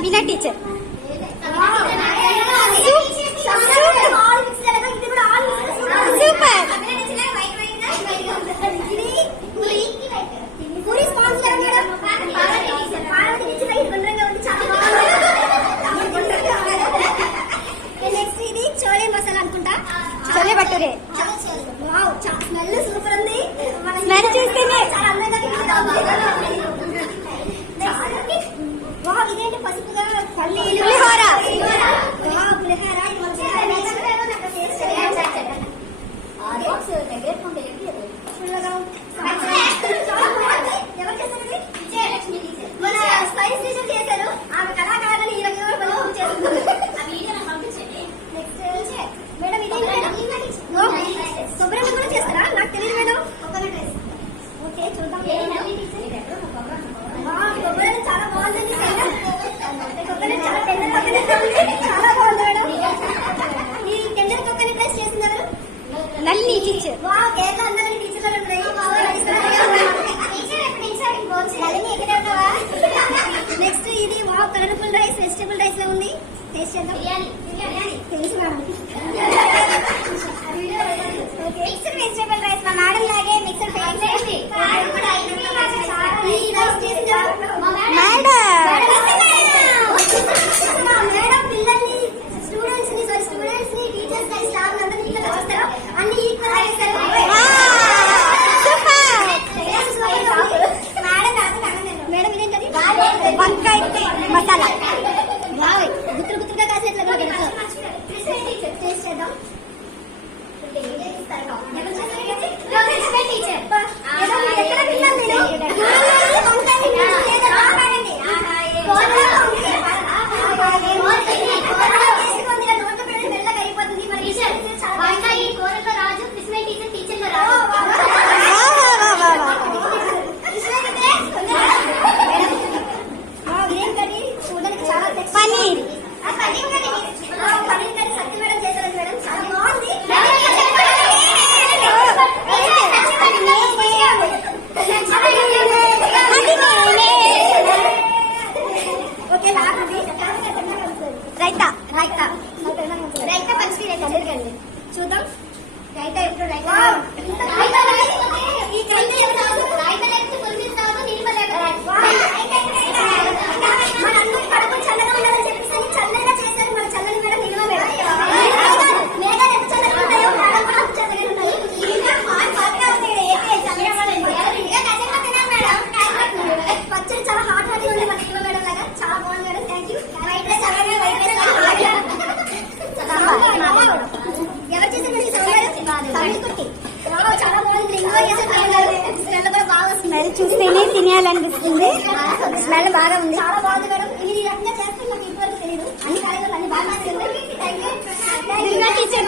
Sabina teacher. Super. Next ఇది చోలే మసాలా అనుకుంటా. Chole bhature. Smell super ఉంది. స్మెల్ చూస్తేనే ఇదేంటి పసుపుగా పులిహోర. స్పైస్ టీచర్ చేశారు. ఆమె కళాకారులు ఈ రకంగా మేడం ఇదేంటి కొబ్బరి కూడా చేస్తారా? నాకు తెలియదు మేడం. ఓకే చూద్దాం. కొబ్బరి చాలా బాగుందండి. కొబ్బరి చాలా చాలా బాగుంది మేడం. ఈ టెండర్ కొబ్బరి ప్లేస్ చేస్తున్నారు నల్లి టీచర్. కేరళ అందరినీ టీచర్లు నెక్స్ట్ ఇది కలర్ఫుల్ రైస్ వెజిటబుల్ రైస్ లో ఉంది. టేస్ట్ చేద్దాం. తెలుసు మిక్స్డ్ వెజిటబుల్ రైస్ మా మేడం లాగే మిక్స్డ్ మేడం పిల్లల్ని స్టూడెంట్స్ ని టీచర్స్ ని స్టాఫ్ అందరినీ ఇట్లా చూస్తారా? అన్ని ఈక్వల్ మేడం ఇదేంటది? వంకాయ మసాలా. గుత్తులు గుత్తులుగా కాసేట్లేదు. టేస్ట్ చేద్దాం. రైతా పచ్చి చూద్దాం. రైతా ఎప్పుడు రైతా పచ్చడి చాలా హాట్ హాట్ ఉంది. మేడం లాగా చాలా బాగుంది మేడం. Thank you. ఎవరు చాలా బాగుంది. స్మెల్ చూస్తేనే తినేయాలనిపిస్తుంది. స్మెల్ బాగా ఉంది. చాలా బాగుంది మేడం. ఇది రకంగా చేస్తే నాకు ఇప్పటివరకు తెలియదు. అన్ని కార్యక్రమాలు అన్ని బాగా టీచర్